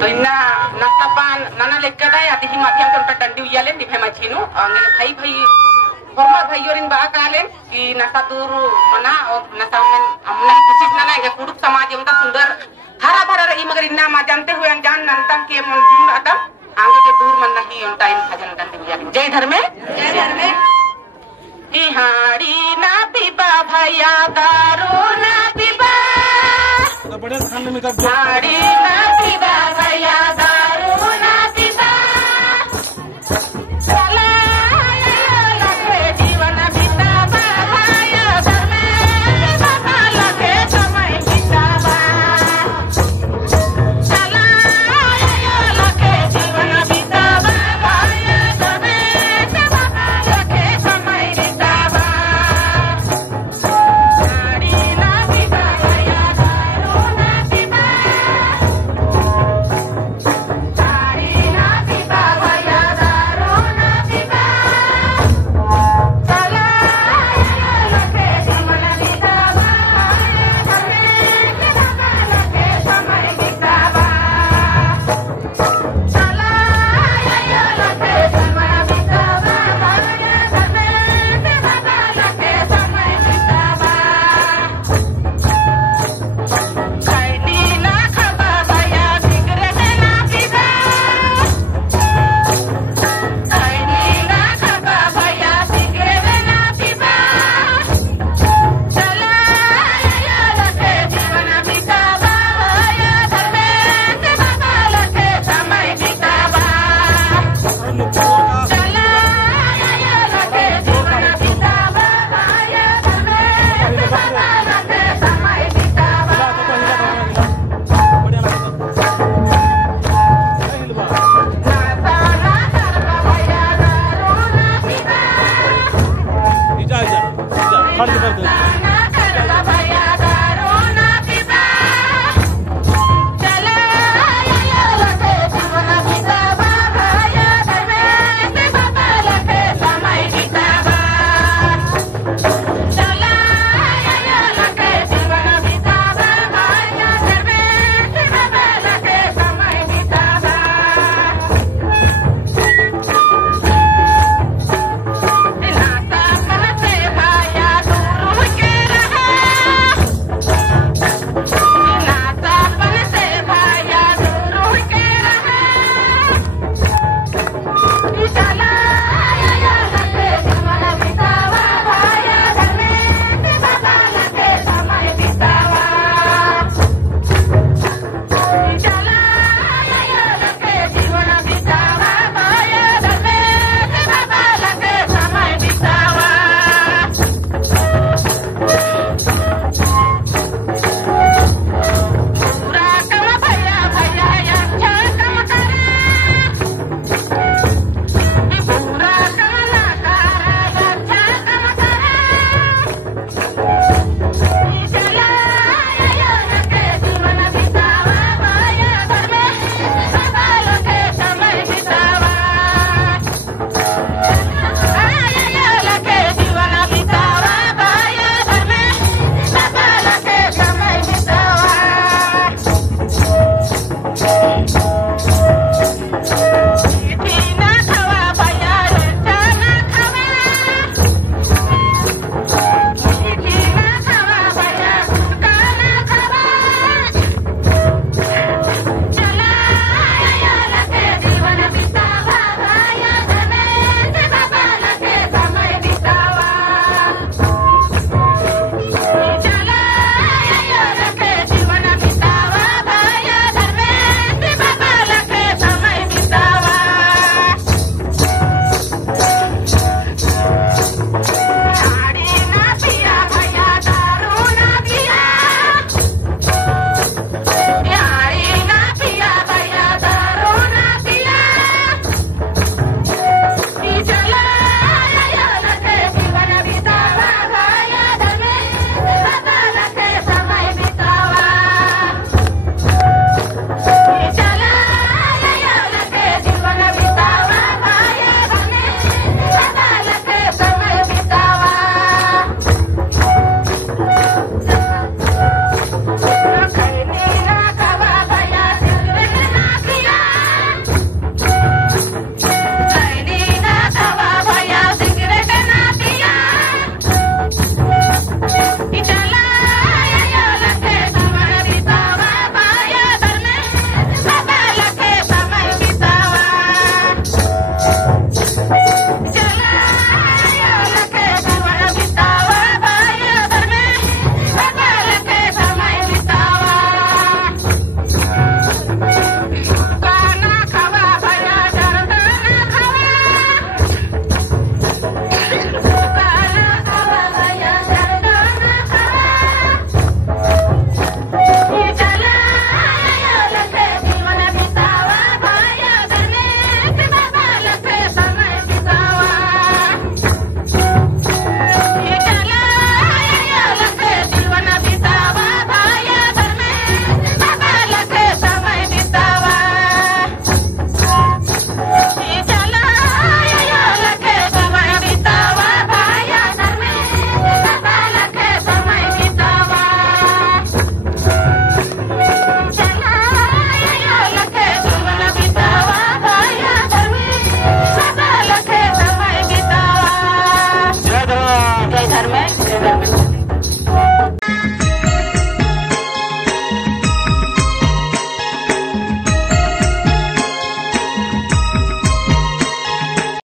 तो इन्ना नतापान नाना लेक्कदा या दिही माध्यम के उनका डंडी उयाले निभे मछिनु अंगे भाई भाई फॉर्मर भाई और इन बा काले कि नता दूर मना और नता में हमने कुछ ना ना कुड़ुक समाज उनका सुंदर हरा भरा रही मगर इन्ना मा जानते हुए अनजान नंतम के मंजूर आता आगे के दूर मन नहीं उनका इन भजन डंडी उयाले जय धर्मे इहाड़ी ना पीपा भैया दारू ना पीपा बड़े खाने में कब इहाड़ी ना पीपा भैया दारू ना पीपा